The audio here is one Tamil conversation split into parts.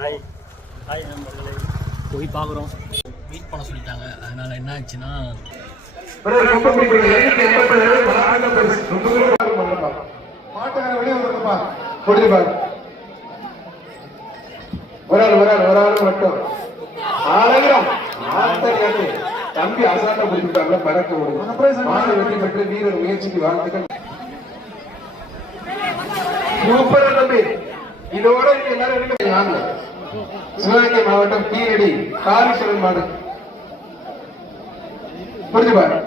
ஹாய் நண்பர்களே, போய் பார்க்குறோம். மீட் பண்ண சொல்லிட்டாங்க. அதனால என்ன ஆச்சுன்னா தம்பி அசால்ட்டா பிடிச்சிட்டாங்க. பறக்க வெற்றி பெற்று வீரர் முயற்சிக்கு வாழ்த்துக்கள். சூப்பர் தம்பி. இதோட எல்லாரும் சிவகங்கை மாவட்டம் கீழடி காரீஸ்வரன் மாடு புரிஞ்சுப்பாரு.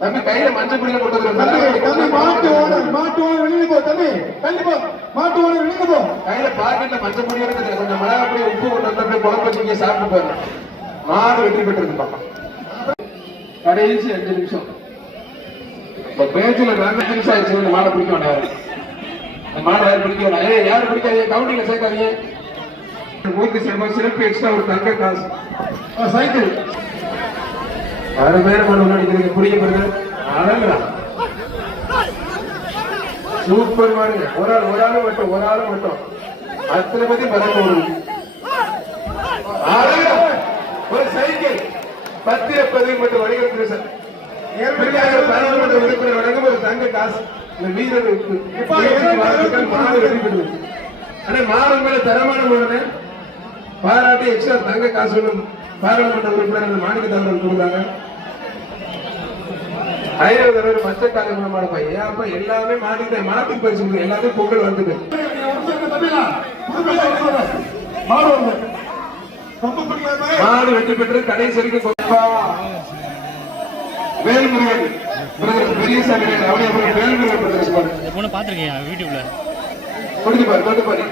தம்பி கையில மஞ்சள் பிடிக்க போட்டு கையில பாக்கெட்ல மஞ்சள் பொடி இருக்குது. கொஞ்சம் மிளகா பொடி உப்பு கொண்டு குழம்பு வச்சு சாப்பிட்டு போயிடும். மாடு வெற்றி பெற்றிருக்குப்பா. கடைசி 5 நிமிஷம் பேச்சுல 2 நிமிஷம் ஆயிடுச்சு. இந்த மாடை பிடிக்க வேண்டாம். மாடை யாரும் பிடிக்க வேண்டாம். யாரும் பிடிக்காதீங்க. கவுண்டிங்ல சேர்க்காதீங்க. சிறப்பு எக்ஸ்ட்ரா ஒரு தங்க காசு சைக்கிள் 6 பேர் முன்னாடி பிடிக்கப்படுது. சூப்பர் மாடுங்க. ஒரு ஆள் மட்டும் அத்தனை பத்தி பறக்க ஒரு சைக்கிள் 10 மட்டும் வணிகத்துறை சார் பாராளுமன்ற உறுப்பினர் வழங்கும் ஒரு தங்க காசு. இந்த வீரருக்கு மாடு வெளிப்படுது. ஆனா மாடு மேல தரமான மாடு பாராட்டி எக்ஸ்ட்ரா தங்க காசு பாராளுமன்ற உறுப்பினர் மாணிக்க தாண்டல் கொடுத்தாங்க. 50 மச்சக்கால மாடு பையன். அப்ப எல்லாமே மாட்டுக்கு பரிசு எல்லாமே பொங்கல் வந்துட்டு மாடு வெற்றி பெற்று கடைசி வரைக்கும் வேல்முருகன் பெரியசாமி வேல்முருகன் பாத்துருக்கேன் யூடியூப்ல. கொடுத்து பாரு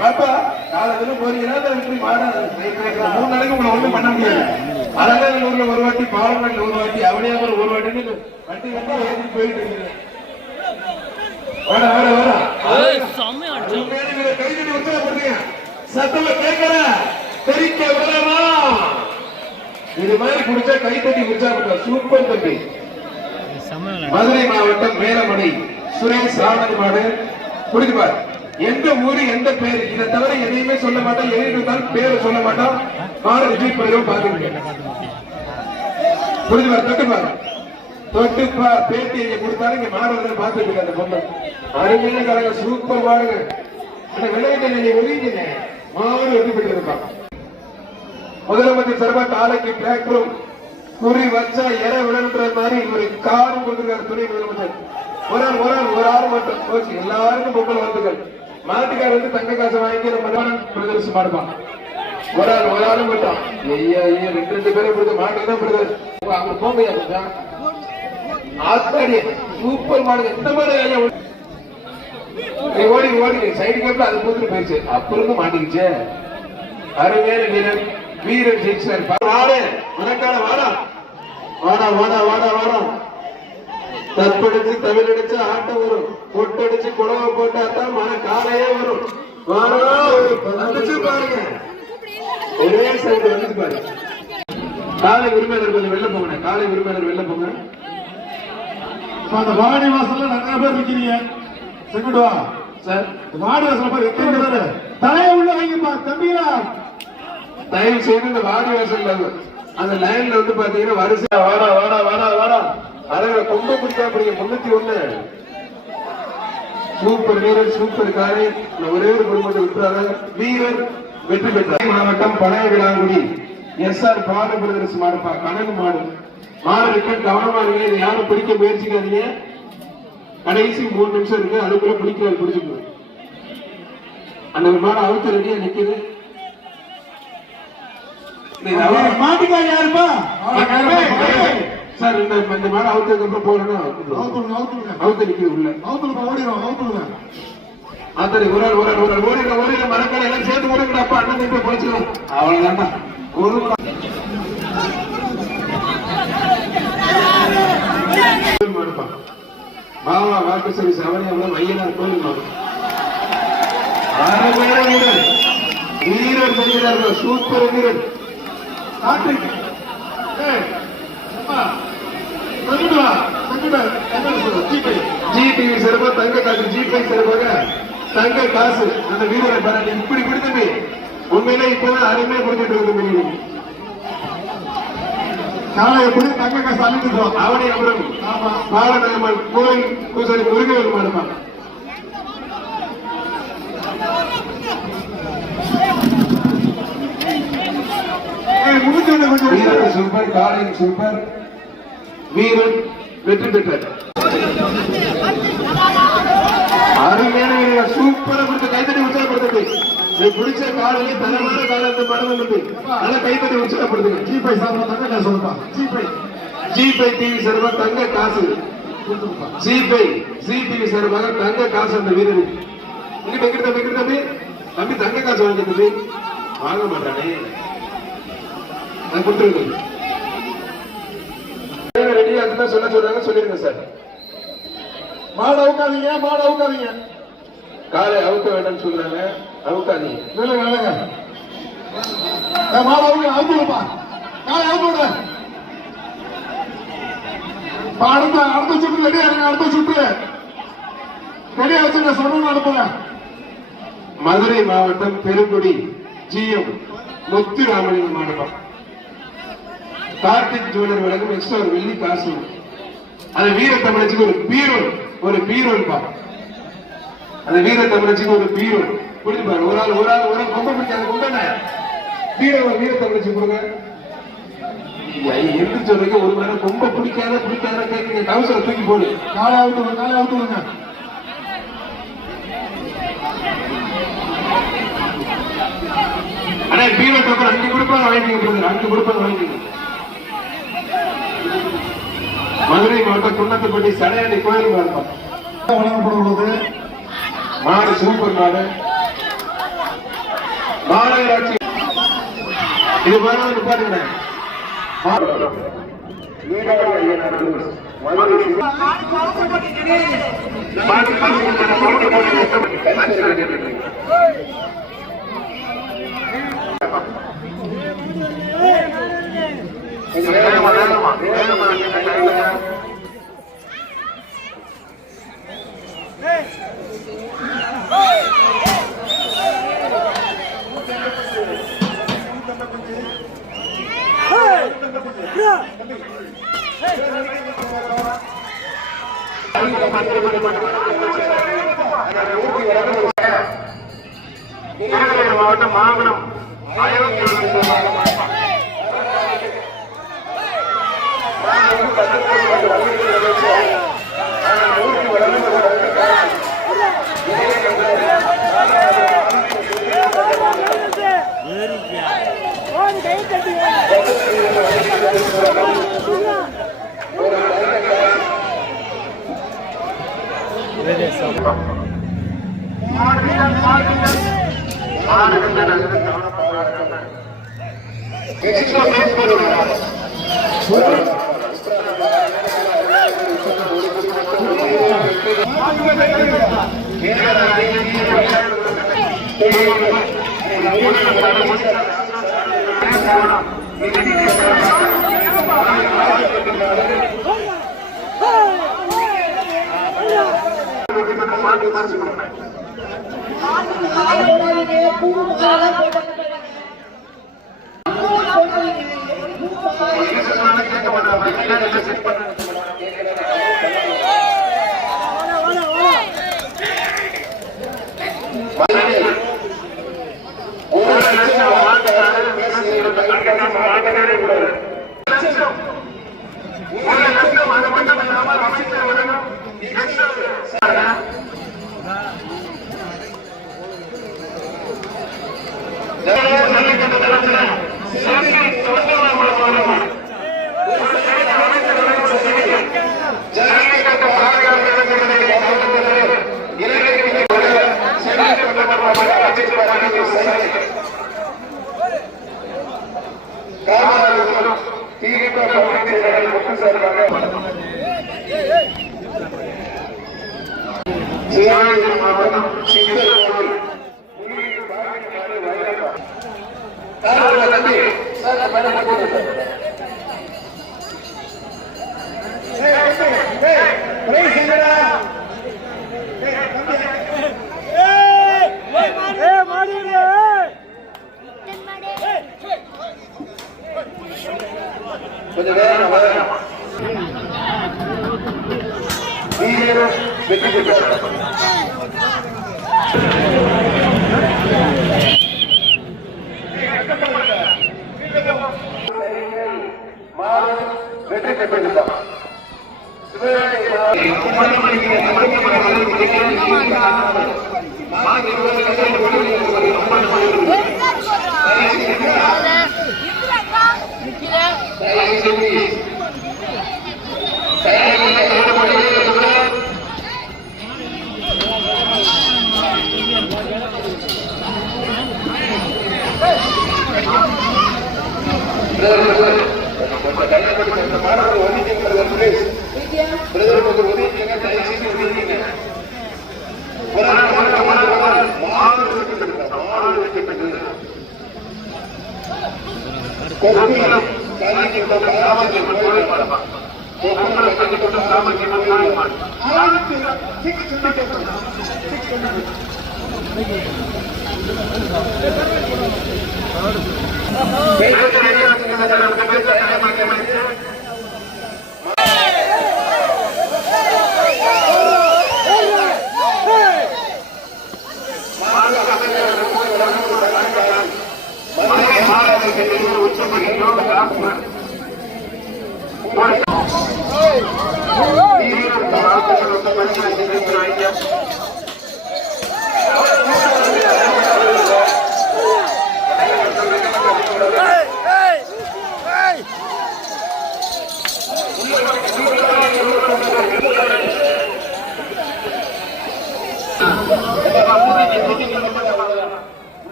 பாப்பா. காலையில போறீங்கன்னா 3 நாளைக்கு உங்களை ஒண்ணும் பண்ண முடியாது. அலங்காநல்லூர்ல ஒரு வாட்டி, பாலமேட்ல ஒரு வாட்டி, அவனியாபுரம் ஒரு வாட்டின்னு வண்டி ஏற்றி போயிட்டு இருக்கீங்க. கைதடி உற்சாகப்படுத்துங்க. சத்தமா கேட்கற தெரிக்க விடலாமா? இது மாதிரி குடிச்சா கைத்தட்டி உற்சாகப்பட்ட சூப்பர் தம்பி. மதுரை மாவட்டம் மேலமடை சுரேஷ் ராவணன் மாடு குடிப்பார். எந்த ஊரு எந்த பேரு இதை தவிர எதையுமே சொல்ல மாட்டோம். எழுதிட்டாலும் பேரை சொல்ல மாட்டோம். மாடு ரிஜெக்ட் பண்ணிடுவோம். பாத்துருக்கேன். புரிஞ்சுப்பார். தொட்டுப்பா பேட்டி கொடுத்தாலும் இங்க மாடு வந்து பாத்துட்டு அந்த பொண்ணு அருமையான கலங்க சூப்பர் மாடுங்க. அந்த விளையாட்டை நீங்க ஒதுங்கிங்க மாடு வெற்றி பெற்று இருப்பான். முதலமைச்சர் சார்பா காலைக்கு டிராக்டரும் குறி வச்சா இற விடன்ற மாதிரி ஒரு காரும் கொடுத்திருக்காரு துணை முதலமைச்சர். ஒரு ஆறு மட்டும் போச்சு. எல்லாருக்கும் பொங்கல் வாழ்த்துக்கள். மாட்டுக்கார வந்து தங்க காசை வாங்கி நம்ம பிரதர்சனம் மாடுப்பான். ஒரு ஆள் மட்டும் 2 பேரை கொடுத்து மாட்டுக்கு தான் பிரதர் அவங்க போங்க. ஆத்தாடி சூப்பர் மாடு. எந்த மாதிரி ஓடி சைடு கேப்ல அது போட்டு போயிடுச்சு. அப்புறம் மாட்டிக்கிச்சு. அருமையான வீரன் ஜெயிச்சார். மனக்கால வாடா தற்படிச்சு தமிழ் அடிச்சு ஆட்டம் வரும். பொட்டடிச்சு குழவை போட்டாத்தான் மன காலையே வரும். பாருங்க ஒரே சைடு வந்து பாருங்க. காலை உரிமையாளர் கொஞ்சம் வெளில போங்க. காலை உரிமையாளர் வெளில போங்க. அந்த வாடி வாசல்ல நிறைய பேர் இருக்கிறீங்க. செங்குடுவா சார் வாடி வாசல் பேர் எத்தனை பேர் தலைய உள்ள வைங்கப்பா தம்பியா. தயவு செய்து இந்த வாடி வாசல் அந்த லைன்ல வந்து பாத்தீங்கன்னா வரிசை வாடா அழகா கொம்ப பிடிச்சா பிடிங்க. 301 சூப்பர் வீரர் சூப்பர் காரை ஒரே ஒரு குடும்பத்தை விட்டுறாங்க. வீரர் வெற்றி பெற்றார். மாவட்டம் பழைய விளாங்குடி SR பாடு பிரதர்ஸ் மாடுப்பா. கணக்கு மாடு இருக்க கவனமா இருக்கு. இது யாரும் பிடிக்க முயற்சிக்காதீங்க. கடைசி 3 நிமிஷம் இருக்கு. அதுக்குள்ள பிடிக்கிறாரு பிடிச்சிக்கணும். அந்த மாடு அவுத்து ரெடியா நிக்குது. மாட்டுக்காரி யாருப்பா சார்? இந்த மாடு அவுத்ததுக்கு அப்புறம் போறேன்னா அவுத்து நிக்குது உள்ள. அத்தனை ஒரு ஓடிட மரக்கால எல்லாம் சேர்த்து ஓடுங்க. அப்பா அண்ணன் போய் பொழைச்சிடும். அவ்வளவுதான்டா. ஒரு மாவா வாக்கு சர்வீஸ் அவனியாவில் ஐயனார் கோயில் மாடு. வீரர் செய்கிறார்கள். சூப்பர் வீரர். ஜிடிவி சிறப்பா தங்க காசு. ஜிபை சிறப்பாக தங்க காசு. அந்த வீரரை பாராட்டி இப்படி பிடித்தமே உண்மையிலே இப்பதான் அருமையா கொடுத்துட்டு இருக்கு. நாளை எப்படி தங்க காசு அழிந்துட்டோம். அவனை அப்புறம் பாலநகர் கோயில் பூசாரி முருகன் மாடுப்பாங்க. சூப்பர் காலையில் சூப்பர் வீரன் வெற்றி பெற்றார். அருமையான சூப்பரா கொடுத்து கைத்தடி உற்சாகப்படுத்துது. நீ பிடிச்ச காலையிலே தரமான காலம் இந்த படம் வந்து நல்லா கைத்தடி உற்சாகப்படுத்துங்க. ஜிபை சார்பா தங்க காசு சொல்லுப்பா. ஜிபை டிவி சார்பா தங்க காசு. ஜிடிவி சார்பாக தங்க காசு அந்த வீரனுக்கு. இங்க தம்பி தம்பி தங்க காசு வாங்கிட்டு வாங்க மாட்டானே. ரெடியா அதுதான் சொல்ல சொல்றாங்க, சொல்லிருங்க சார். மாடு அவுக்காதீங்க. காலை அவுக்க வேண்டாம்னு சொல்றாங்க, அவுக்காதீங்க. விலங்க மாடு அவுக்குப்பா. காலை அவுக்க அடுத்த சுற்று ரெடியா இருங்க. அடுத்த சுற்று ரெடியா வச்சுங்க. சொன்ன அனுப்புறேன். மதுரை மாவட்டம் பெருங்குடி ஜிஎம் முத்துராமலிங்க மாவட்டம் கார்த்திக் ஜுவல்லர் வழங்கும் எக்ஸ்ட்ரா ஒரு வெள்ளி காசு. அது வீர தமிழச்சிக்கு ஒரு பீரோல் பா. அந்த வீர தமிழச்சிக்கு ஒரு பீரோல் புரிஞ்சு பாரு. ஒரு ஆள் கொம்ப பிடிக்காத கொண்டான வீர தமிழச்சி கொடுங்க. எப்படி சொல்றீங்க? ஒரு நேரம் கொம்ப பிடிக்காத கேட்குங்க. கவுசரை தூக்கி போடு. காலை அவுத்துடுங்க. ஆனா பீரோ டோக்கன் 5 கொடுப்பாங்க வாங்கிக்கீங்க. 5 கொடுப்பாங்க வாங்கிக்கீங்க. மதுரை மாவட்டம் குன்னத்துப்பட்டி சடையாண்டி கோயில் வழங்கப்பட மாடு சூப்பர் மாடு. மாநகராட்சி இது மாதிரி பாருங்க. மாவட்டம் மாவட்டம் கொஞ்சம் வேகமா வீரர் வெற்றி பெற்றார். வெற்றி பெற்றிருந்தார்.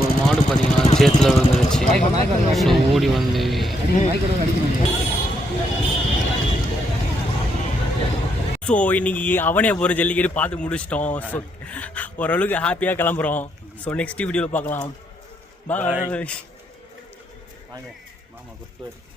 ஒரு மாடு பார்த்தீங்கன்னா சேத்துல விழுந்துருச்சு. ஸோ ஓடி வந்து ஸோ இன்னைக்கு அவனே ஒரு ஜல்லிக்கட்டு பார்த்து முடிச்சிட்டோம். ஸோ ஓரளவுக்கு ஹாப்பியாக கிளம்புறோம். ஸோ நெக்ஸ்ட் வீடியோவில் பார்க்கலாம். பாய். மாமா குட்